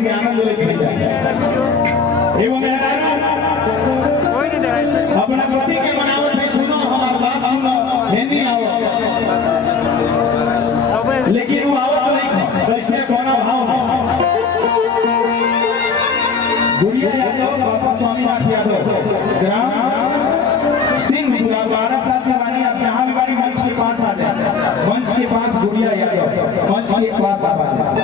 मन के आनंद ले થઈ જાય एवं मेहरारू अपना पति के मनावत है सुनो हमार बात सुनो हिंदी आओ लेकिन वो आवत नहीं कैसे कोना भाव है गुड़िया यादव बाबा स्वामीनाथ यादव ग्राम सिंह 12 साल की वाली आप जहां भी बारी मंच के पास आ जाए मंच के पास गुड़िया यादव मंच के पास आ जाए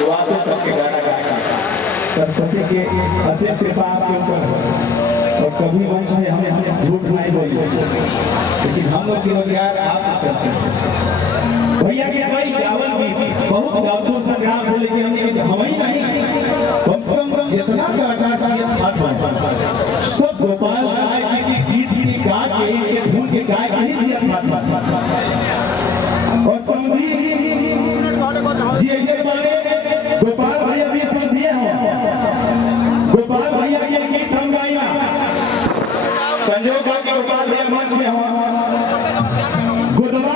तो आपके सबके गाना गाएगा। सरस्वती के असीम कृपा आपके ऊपर है और कभी वंश में हमें झूठ नहीं बोली, लेकिन हम लोग की रोजगार आपसे चलते हैं। भैया के भाई गावल भी बहुत गाँवों से ग्राम से लेके हम ही नहीं, कम से कम जितना गाना चाहिए था सब गोपाल राय जी की गीत की गा के इनके धुन के गाय के ही जिया था। और समझी जी ये माने गोपाल भैया भी समझिए हो, गोपाल भैया के गीत हम गाइना संजोग के गोपाल भैया मंच में हो गुदवा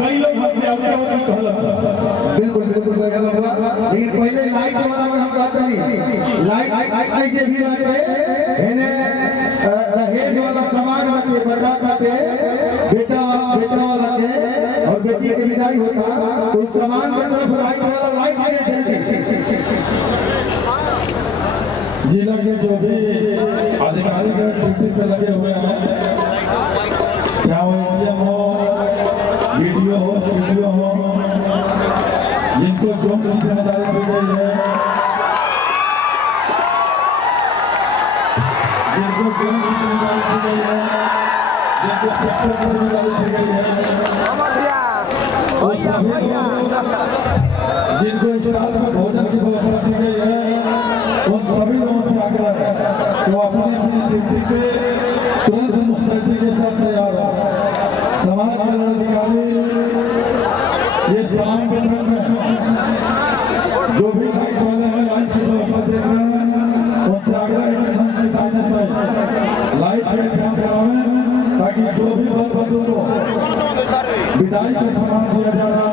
कई लोग हमसे आते हो कि कहला बिल्कुल बिल्कुल भैया बाबा, लेकिन पहले लाइट वाला में हम कहते नहीं, लाइट जे भी बाटे एने दहेज वाला सामान बाटे बर्बाद के बेटा वाला के और बेटी के विदाई होता तो सामान के तरफ लाइट आगे जल्दी जिला के जो भी अधिकारी ड्यूटी पे लगे हुए हैं, चाहे वो एटीएम हो, वीडियो हो, सीडीओ हो, जिनको जो जिम्मेदारी दी गई है, जिनको जो जिम्मेदारी दी गई है, जिनको सेक्टर की जिम्मेदारी दी गई है, वो सभी जिनको इस्तार में भोजन की व्यवस्था दी गई है, उन सभी लोगों से आग्रह है तो अपनी अपनी ड्यूटी पे तुरंत मुस्तैदी के साथ तैयार हो। समाज के अधिकारी ये सामान वितरण में जो भी लाइट वाले हैं लाइट की व्यवस्था देख रहे हैं, उनसे आग्रह है कि ढंग से टाइम से लाइट का इंतजाम करावें ताकि जो भी बल बंधु को विदाई का सामान दिया जा रहा है